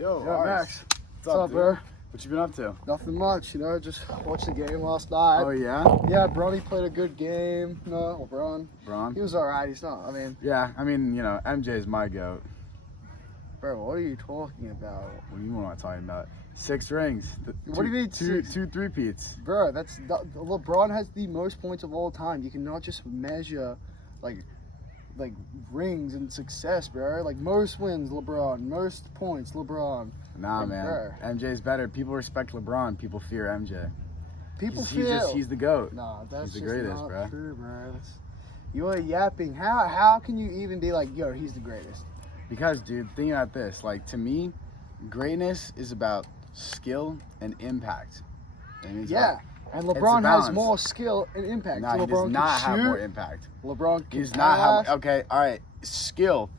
Yo, Yo, Max. What's up, dude? bro? What you been up to? Nothing much, just watched the game last night. Oh yeah? Yeah, Bronny played a good game. No, LeBron. Braun? He was alright. He's not. Yeah, MJ's my goat. Bro, what are you talking about? What do you want to talk about? 6 rings. What do you mean Two six? three-peats. Bro, LeBron has the most points of all time. You cannot just measure like rings and success, bro. Like most wins, LeBron. Most points, LeBron. Nah, Like, man. bro. MJ's better. People respect LeBron. People fear MJ. People He's the GOAT. Nah, that's He's the just greatest, not bro. true, bro. You are yapping. How can you even be like, yo, he's the greatest? Because, dude, think about this. Like, to me, greatness is about skill and impact. And it's Yeah. And it's a LeBron has balance. more skill and impact. Nah, he LeBron does can not have shoot. more impact. LeBron He can does not pass. have. Okay, all right. Skill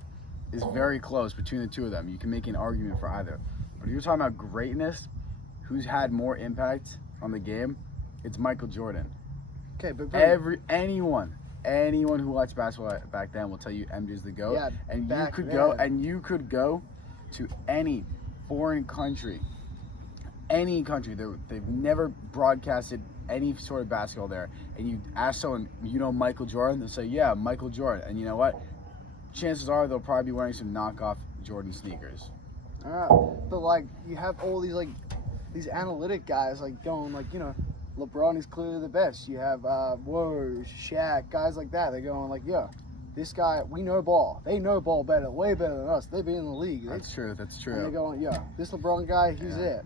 is very close between the two of them. You can make an argument for either. But if you're talking about greatness, who's had more impact on the game? It's Michael Jordan. Okay, but bro, Anyone who watched basketball back then will tell you MJ's the GOAT. Yeah, and back you could go to any foreign country, they've never broadcasted any sort of basketball there, and you ask someone, Michael Jordan, they'll say, yeah, Michael Jordan. And you know what? Chances are they'll probably be wearing some knockoff Jordan sneakers. but you have all these analytic guys going LeBron is clearly the best. You have Woj, Shaq, guys like that. They're going yeah, this guy, we know ball. They know ball better, way better than us. They've been in the league. That's true. And they're going, yeah, this LeBron guy, he's it.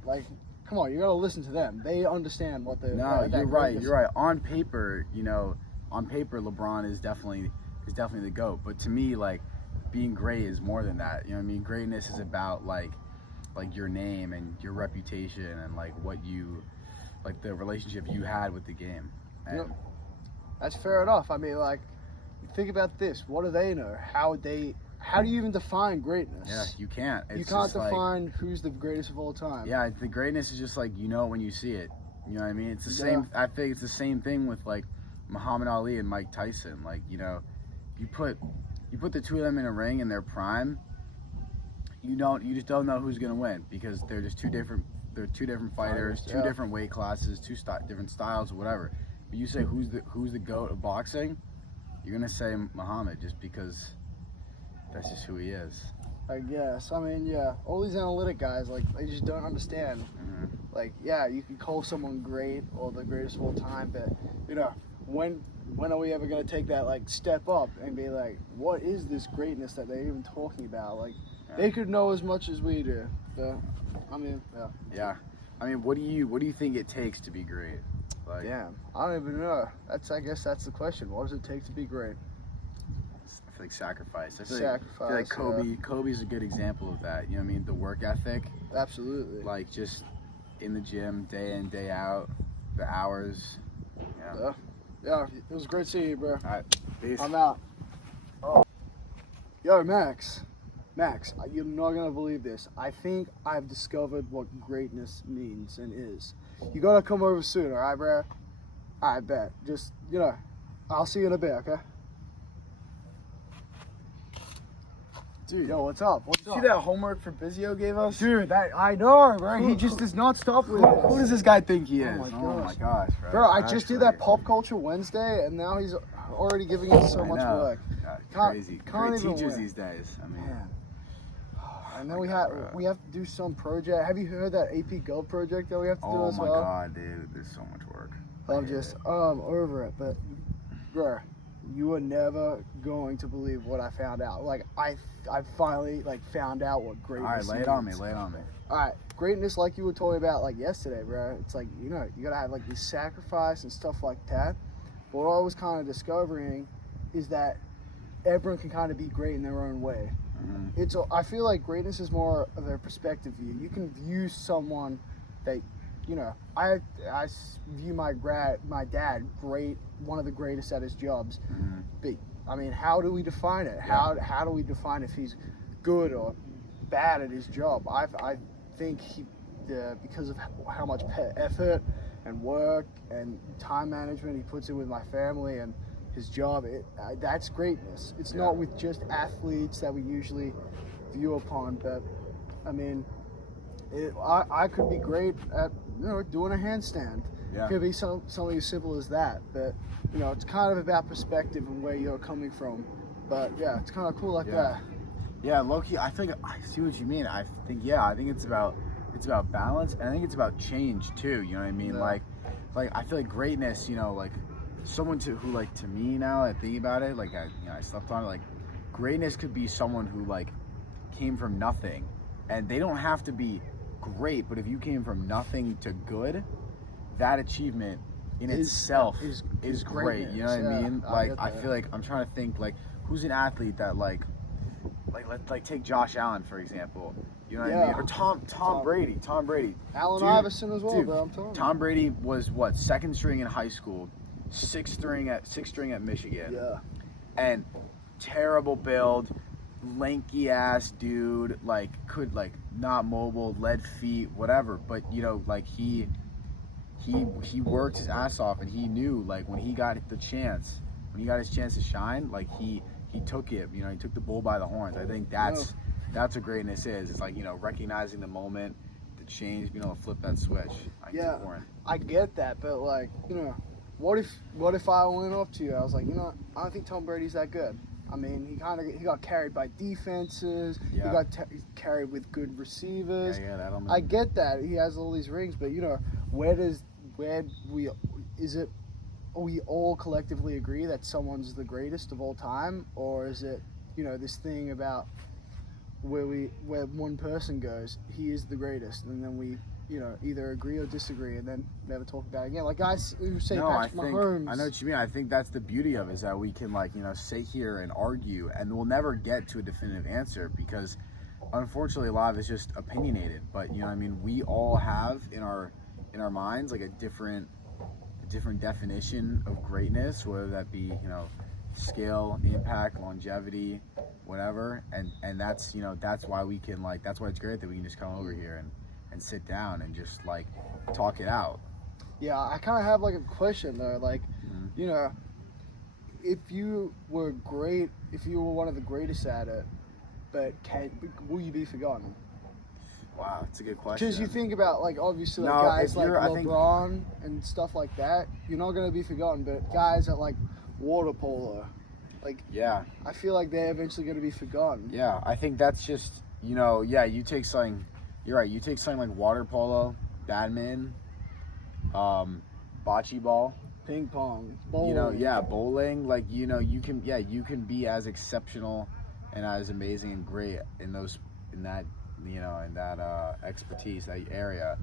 Come on, you gotta listen to them. They understand what they're. No, you're right. You're right. On paper, LeBron is definitely the GOAT. But to me, being great is more than that. You know what I mean? Greatness is about like your name and your reputation and what you, the relationship you had with the game. And Yep. That's fair enough. Think about this. What do they know? How do you even define greatness? yeah, you can't. It's You can't just define who's the greatest of all time. Yeah, the greatness is just when you see it. You know what I mean? It's the Yeah. same. I think it's the same thing with Muhammad Ali and Mike Tyson. You put the two of them in a ring in their prime. You just don't know who's gonna win because they're just two different. They're two different fighters, two Yeah. different weight classes, different styles, or whatever. But you say who's the GOAT of boxing, you're gonna say Muhammad just because that's just who he is. I guess. Yeah. All these analytic guys, they just don't understand. Mhm. Yeah, you can call someone great or the greatest of all time, but when are we ever gonna take that step up and be what is this greatness that they're even talking about? They could know as much as we do. But, yeah. Yeah. What do you think it takes to be great? Damn, I don't even know. I guess that's the question. What does it take to be great? I feel like sacrifice. I feel Sacrifice, like Kobe's a good example of that. You know what I mean? The work ethic, Absolutely. just in the gym, day in, day out, the hours. Yeah. Yeah, it was great seeing you, bro. All right. Peace. I'm out. Oh. Yo, Max, you're not gonna believe this. I think I've discovered what greatness means and is. You gotta come over soon, all right, bro? I bet. Just, I'll see you in a bit, okay? Dude, Yo, what's up? What's see up? that homework for Bizio gave us? Dude, I know, bro. He just does not stop with it. Who does this guy think he is? my Oh my gosh. gosh, bro. Bro, I just did that Actually, Pop Culture Wednesday, and now he's already giving us so I much know. work. God, Can't- crazy. can't Great even teachers win. these days. Man. And then my we God, have bro. we have to do some project. Have you heard that AP Gov project that we have to do Oh as my well? god, dude. There's so much work. I'm just over it, but bro, you are never going to believe what I found out. I finally found out what All greatness right, lay it on me. means. Lay it on me. All right, greatness, like you were talking about yesterday, bro. It's you gotta have this sacrifice and stuff like that. But what I was kind of discovering is that everyone can kind of be great in their own way. Mhm. I feel like greatness is more of a perspective view. You can view someone that, I view my dad great, one of the greatest at his jobs. Mhm. But how do we define it? How do we define if he's good or bad at his job? I think because of how much effort and work and time management he puts in with my family and his job, that's greatness. It's not with just athletes that we usually view upon, but I could be great at doing a handstand. Yeah. Could be something as simple as that. But it's kind of about perspective and where you're coming from. But yeah, it's kind of cool like that. Yeah, low-key, I think I see what you mean. I think it's about balance, and I think it's about change too. You know what I mean? Yeah. Like I feel like greatness. Like someone who like to me now, I think about it. Like I slept on it. Like greatness could be someone who like came from nothing, and they don't have to be great. But if you came from nothing to good, that achievement in itself is great. You know what I mean? Like I feel like I'm trying to think like who's an athlete that like let's take Josh Allen for example. You know what I mean? Or Tom Brady. Tom Brady. Allen Iverson as well, dude, bro. I'm telling you. Tom Brady was what, second string in high school, sixth string at Michigan. Yeah. And terrible build, lanky ass dude, like could like not mobile, lead feet, whatever. But like he worked his ass off, and he knew like when he got his chance to shine, like he took it. He took the bull by the horns. I think that's what greatness is. It's like recognizing the moment, the change, being able to flip that switch. Yeah, I get that, but like what if I went up to you? I was like, I don't think Tom Brady's that good. I mean, he got carried by defenses. Yeah. He got carried with good receivers. Yeah, I get that he has all these rings, but we all collectively agree that someone's the greatest of all time, or is it this thing about where one person goes, he is the greatest, and then we either agree or disagree, and then never talk about it again. Like guys who say Patrick Mahomes. I know what you mean. I think that's the beauty of it, is that we can sit here and argue, and we'll never get to a definitive answer because, unfortunately, a lot of it's just opinionated. But we all have in our minds like a different definition of greatness, whether that be scale, impact, longevity, whatever. And that's that's why we can that's why it's great that we can just come over here and sit down and just talk it out. Yeah, I kind of have a question though, if you were great, if you were one of the greatest at it, but will you be forgotten? Wow, that's a good question. Because you think about obviously guys like LeBron and stuff like that, you're not going to be forgotten, but guys at water polo, I feel like they're eventually going to be forgotten. Yeah, I think that's just you take something. You're right. You take something like water polo, badminton, bocce ball, ping pong, bowling. Bowling. You can be as exceptional and as amazing and great in that expertise, that area,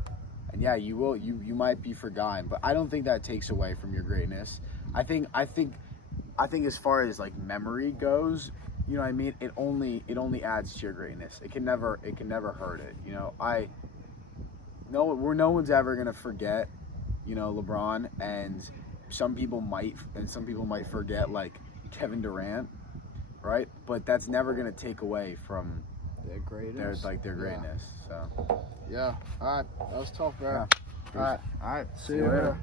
and you might be forgotten. But I don't think that takes away from your greatness. I think as far as memory goes, you know what I mean? It only adds to your greatness. It can never hurt it. No one's ever gonna forget, LeBron, and some people might forget Kevin Durant, right? But that's never gonna take away from their greatness. Their greatness. Yeah. So yeah. All right. That was tough, bro. Yeah. All right. See you later.